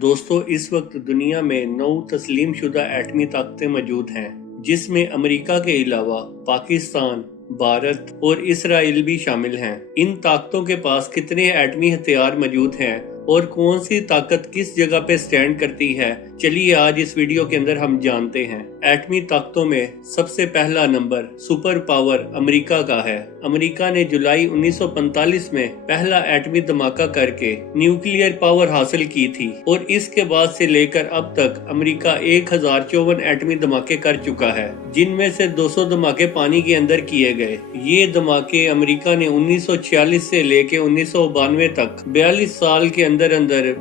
दोस्तों, इस वक्त दुनिया में 9 तस्लीम शुदा एटमी ताकतें मौजूद हैं, जिसमें अमेरिका के अलावा पाकिस्तान, भारत और इसराइल भी शामिल हैं। इन ताकतों के पास कितने एटमी हथियार मौजूद हैं और कौन सी ताकत किस जगह पे स्टैंड करती है, चलिए आज इस वीडियो के अंदर हम जानते हैं। एटमी ताकतों में सबसे पहला नंबर सुपर पावर अमेरिका का है। अमेरिका ने जुलाई 1945 में पहला एटमी धमाका करके न्यूक्लियर पावर हासिल की थी और इसके बाद से लेकर अब तक अमेरिका 1054 एटमी धमाके कर चुका है, जिनमें से 200 धमाके पानी के अंदर किए गए। ये धमाके अमेरिका ने 1946 से लेके 1992 तक 42 साल के अंदर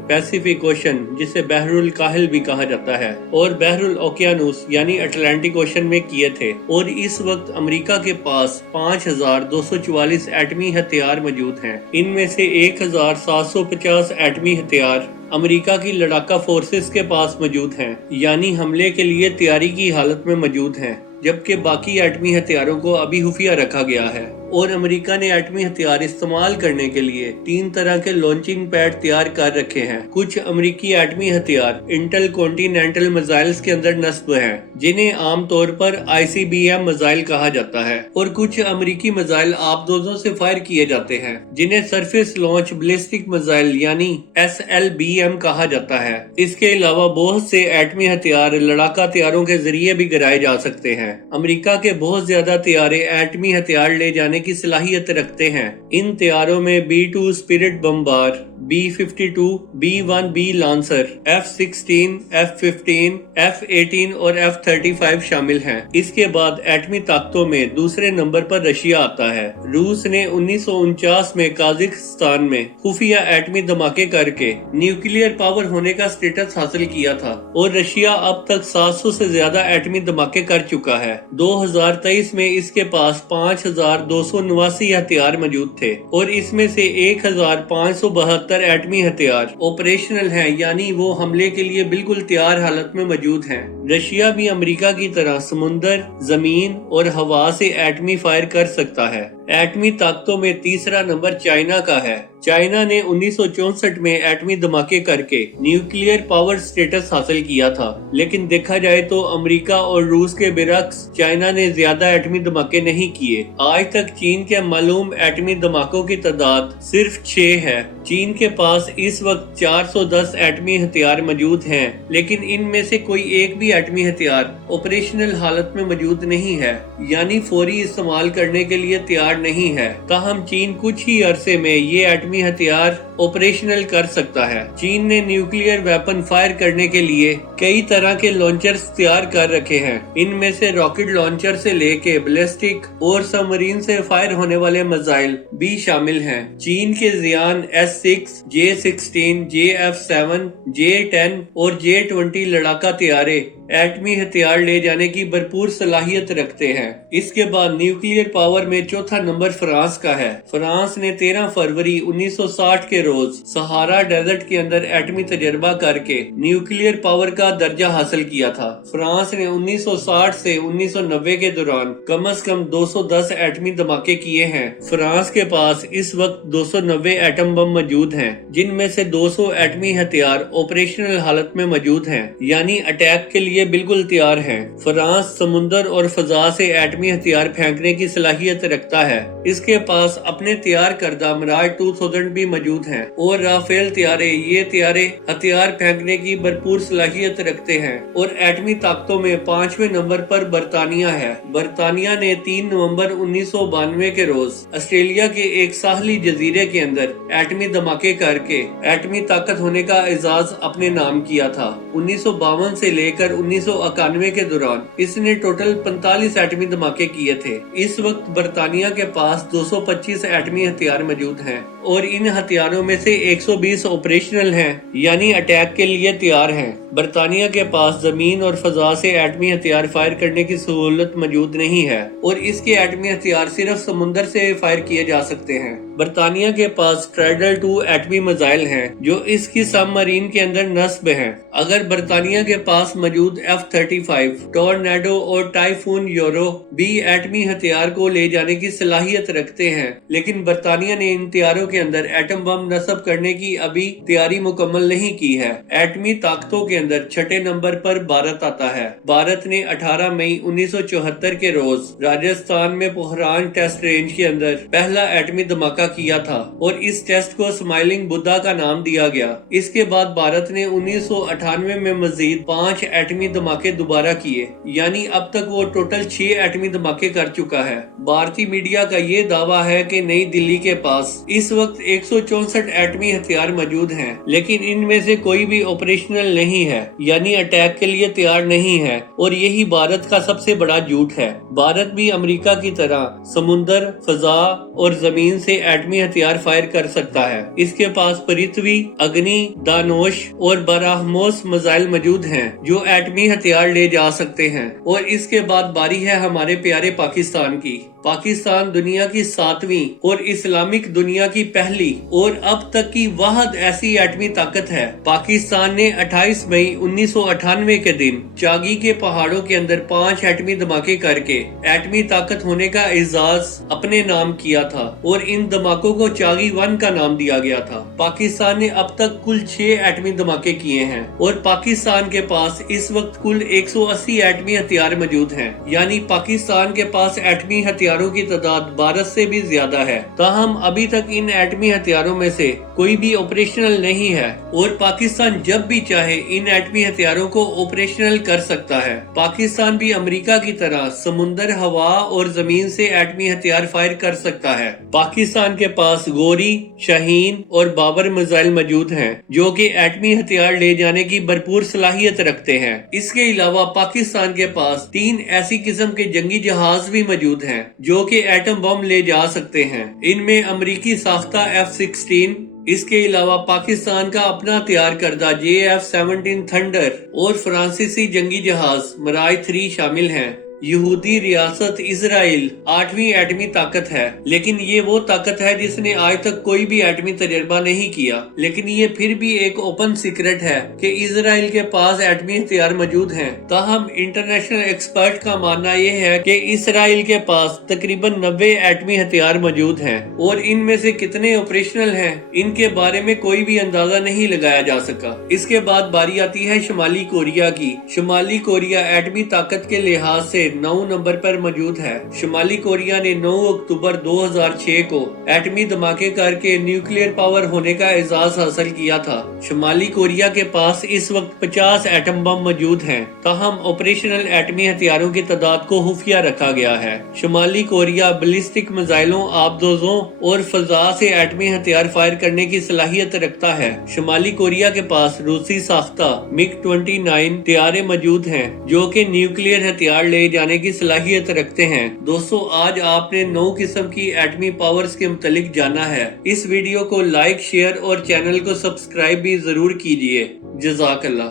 पैसिफिक ओशन, जिसे बहरुल काहिल भी कहा जाता है, और बहरुल ओकियानूस यानी अटलांटिक ओशन में किए थे। और इस वक्त अमेरिका के पास 5244 एटमी हथियार मौजूद हैं। इनमें से 1750 एटमी हथियार अमेरिका की लड़ाका फोर्सेस के पास मौजूद हैं, यानी हमले के लिए तैयारी की हालत में मौजूद हैं, जबकि बाकी एटमी हथियारों को अभी खुफिया रखा गया है। और अमेरिका ने एटमी हथियार इस्तेमाल करने के लिए 3 तरह के लॉन्चिंग पैड तैयार कर रखे हैं। कुछ अमेरिकी एटमी हथियार इंटर कॉन्टिनेंटल मिसाइल्स के अंदर नस्ब हैं, जिन्हें आमतौर पर ICBM मिसाइल कहा जाता है, और कुछ अमेरिकी मिसाइल आबदोजों से फायर किए जाते हैं, जिन्हें सरफेस लॉन्च बैलिस्टिक मिसाइल यानी SLBM कहा जाता है। इसके अलावा बहुत से एटमी हथियार लड़ाका तैयारों के जरिए भी गिराए जा सकते हैं। अमेरिका के बहुत ज्यादा तैयारे एटमी हथियार ले जाने की सलाहियत रखते हैं। इन तैयारों में B-2 spirit bomber, B-52, B-1B lancer, F-16, F-15, F-18 और F-35 शामिल हैं। इसके बाद एटमी ताकतों में दूसरे नंबर पर रशिया आता है। रूस ने 1949 में काजाकिस्तान में खुफिया एटमी धमाके करके न्यूक्लियर पावर होने का स्टेटस हासिल किया था, और रशिया अब तक 700 से ज्यादा एटमी धमाके कर चुका है। 2023 में इसके पास 5289 हथियार मौजूद थे, और इसमें से 1572 एटमी हथियार ऑपरेशनल हैं, यानी वो हमले के लिए बिल्कुल तैयार हालत में मौजूद हैं। रशिया भी अमेरिका की तरह समुंदर, जमीन और हवा से एटमी फायर कर सकता है। एटमी ताकतों में तीसरा नंबर चाइना का है। चाइना ने 1964 में एटमी धमाके करके न्यूक्लियर पावर स्टेटस हासिल किया था, लेकिन देखा जाए तो अमेरिका और रूस के बरक्स चाइना ने ज्यादा एटमी धमाके नहीं किए। आज तक चीन के मालूम एटमी धमाकों की तादाद सिर्फ 6 है। चीन के पास इस वक्त 410 एटमी हथियार मौजूद हैं, लेकिन इनमें से कोई एक भी एटमी हथियार ऑपरेशनल हालत में मौजूद नहीं है, यानी फौरी इस्तेमाल करने के लिए तैयार नहीं है। ताहम चीन कुछ ही अरसे में ये एटमी हथियार ऑपरेशनल कर सकता है। चीन ने न्यूक्लियर वेपन फायर करने के लिए कई तरह के लॉन्चर्स तैयार कर रखे हैं। इनमें से रॉकेट लॉन्चर से लेके बैलिस्टिक और सबमरीन से फायर होने वाले मिसाइल भी शामिल हैं। चीन के जियान S-6, J-16, JF-7, J-10 और J-20 लड़ाका तैयारे एटमी हथियार ले जाने की भरपूर सलाहियत रखते हैं। इसके बाद न्यूक्लियर पावर में चौथा नंबर फ्रांस का है। फ्रांस ने 13 फरवरी 1960 के रोज सहारा डेजर्ट के अंदर एटमी तजर्बा करके न्यूक्लियर पावर का दर्जा हासिल किया था। फ्रांस ने 1960 से 1990 के दौरान कम से कम 210 एटमी धमाके किए हैं। फ्रांस के पास इस वक्त 290 एटम बम मौजूद हैं, जिनमें से 200 एटमी हथियार ऑपरेशनल हालत में मौजूद हैं, यानी अटैक के लिए बिल्कुल तैयार है। फ्रांस समुंदर और फजा से एटमी हथियार फेंकने की सलाहियत रखता है। इसके पास अपने तैयार करदा मिराज 2000 भी मौजूद हैं, और राफेल तैयारे ये तैयारे हथियार फेंकने की भरपूर सलाहियत रखते हैं। और एटमी ताकतों में 5वें नंबर पर बरतानिया है। बरतानिया ने 3 नवंबर 1992 के रोज ऑस्ट्रेलिया के एक साहली जजीरे के अंदर एटमी धमाके करके एटमी ताकत होने का एजाज अपने नाम किया था। 1952 से लेकर 1991 के दौरान इसने टोटल 45 एटमी धमाके किए थे। इस वक्त बरतानिया के पास 225 एटमी हथियार मौजूद हैं, और इन हथियारों में से 120 ऑपरेशनल हैं, यानी अटैक के लिए तैयार हैं। बरतानिया के पास जमीन और फजा से एटमी हथियार फायर करने की सहूलत मौजूद नहीं है, और इसके एटमी हथियार सिर्फ समुंदर से फायर किए जा सकते हैं। برطانیہ کے پاس ٹریڈل 2 ایٹمی میزائل ہیں جو اس کی سب مرین کے اندر نصب ہیں۔ اگر برطانیہ کے پاس موجود F-35 ٹورنیڈو اور ٹائفون یورو بھی ایٹمی ہتھیار کو لے جانے کی صلاحیت رکھتے ہیں، لیکن برطانیہ نے ان ہتھیاروں کے اندر ایٹم بم نصب کرنے کی ابھی تیاری مکمل نہیں کی ہے۔ ایٹمی طاقتوں کے اندر چھٹے نمبر پر بھارت آتا ہے۔ بھارت نے 18 مئی 1974 کے روز راجستھان میں پوکھران ٹیسٹ رینج کے اندر پہلا ایٹمی دھماکہ کیا تھا اور اس ٹیسٹ کو اسمائلنگ بدھا کا نام دیا گیا۔ اس کے بعد بھارت نے 1998 میں مزید 5 ایٹمی دھماکے دوبارہ کیے، یعنی اب تک وہ ٹوٹل 6 ایٹمی دھماکے کر چکا ہے۔ بھارتی میڈیا کا یہ دعویٰ ہے کہ نئی دلی کے پاس اس وقت 164 ایٹمی ہتھیار موجود ہیں، لیکن ان میں سے کوئی بھی آپریشنل نہیں ہے، یعنی اٹیک کے لیے تیار نہیں ہے، اور یہی بھارت کا سب سے بڑا جھوٹ ہے۔ بھارت بھی امریکہ کی طرح سمندر، فضا اور زمین سے ایٹمی ہتھیار فائر کر سکتا ہے۔ اس کے پاس پرتھوی، اگنی، دانوش اور براہموس میزائل موجود ہیں جو ایٹمی ہتھیار لے جا سکتے ہیں۔ اور اس کے بعد باری ہے ہمارے پیارے پاکستان کی۔ پاکستان دنیا کی 7ویں اور اسلامک دنیا کی پہلی اور اب تک کی واحد ایسی ایٹمی طاقت ہے۔ پاکستان نے 28 مئی 1998 کے دن چاگی کے پہاڑوں کے اندر 5 ایٹمی دھماکے کر کے ایٹمی طاقت ہونے کا اعزاز اپنے نام کیا تھا اور ان دھماکوں کو چاگی 1 کا نام دیا گیا تھا۔ پاکستان نے اب تک کل 6 ایٹمی دھماکے کیے ہیں اور پاکستان کے پاس اس وقت کل 180 ایٹمی ہتھیار موجود ہیں، یعنی پاکستان کے پاس ایٹمی ہتھیاروں کی تعداد بھارت سے بھی زیادہ ہے۔ تاہم ابھی تک ان ایٹمی ہتھیاروں میں سے کوئی بھی آپریشنل نہیں ہے اور پاکستان جب بھی چاہے ان ایٹمی ہتھیاروں کو آپریشنل کر سکتا ہے۔ پاکستان بھی امریکہ کی طرح سمندر، ہوا اور زمین سے ایٹمی ہتھیار فائر کر سکتا ہے۔ پاکستان کے پاس گوری، شاہین اور بابر میزائل موجود ہیں جو کہ ایٹمی ہتھیار لے جانے کی بھرپور صلاحیت رکھتے ہیں۔ اس کے علاوہ پاکستان کے پاس 3 ایسی قسم کے جنگی جہاز بھی موجود ہیں جو کہ ایٹم بم لے جا سکتے ہیں۔ ان میں امریکی ساختہ F-16، اس کے علاوہ پاکستان کا اپنا تیار کردہ JF-17 تھنڈر اور فرانسیسی جنگی جہاز میراج 3 شامل ہیں۔ یہودی ریاست اسرائیل 8ویں ایٹمی طاقت ہے، لیکن یہ وہ طاقت ہے جس نے آج تک کوئی بھی ایٹمی تجربہ نہیں کیا، لیکن یہ پھر بھی ایک اوپن سیکرٹ ہے کہ اسرائیل کے پاس ایٹمی ہتھیار موجود ہیں۔ تاہم انٹرنیشنل ایکسپرٹ کا ماننا یہ ہے کہ اسرائیل کے پاس تقریباً 90 ایٹمی ہتھیار موجود ہیں اور ان میں سے کتنے آپریشنل ہیں ان کے بارے میں کوئی بھی اندازہ نہیں لگایا جا سکا۔ اس کے بعد باری آتی ہے شمالی کوریا کی۔ شمالی کوریا ایٹمی طاقت کے لحاظ سے 9 نمبر پر موجود ہے۔ شمالی کوریا نے 9 اکتوبر 2006 کو ایٹمی دھماکے کر کے نیوکلیئر پاور ہونے کا اعزاز حاصل کیا تھا۔ شمالی کوریا کے پاس اس وقت 50 ایٹم بم موجود ہیں، تاہم آپریشنل ایٹمی ہتھیاروں کی تعداد کو خفیہ رکھا گیا ہے۔ شمالی کوریا بیلسٹک میزائلوں، آبدوزوں اور فضا سے ایٹمی ہتھیار فائر کرنے کی صلاحیت رکھتا ہے۔ شمالی کوریا کے پاس روسی ساختہ MiG-29 طیارے موجود ہیں جو کہ نیوکلیئر ہتھیار لے جانے کی صلاحیت رکھتے ہیں۔ دوستو، آج آپ نے 9 قسم کی ایٹمی پاورز کے متعلق جانا ہے۔ اس ویڈیو کو لائک، شیئر اور چینل کو سبسکرائب بھی ضرور کیجیے۔ جزاک اللہ۔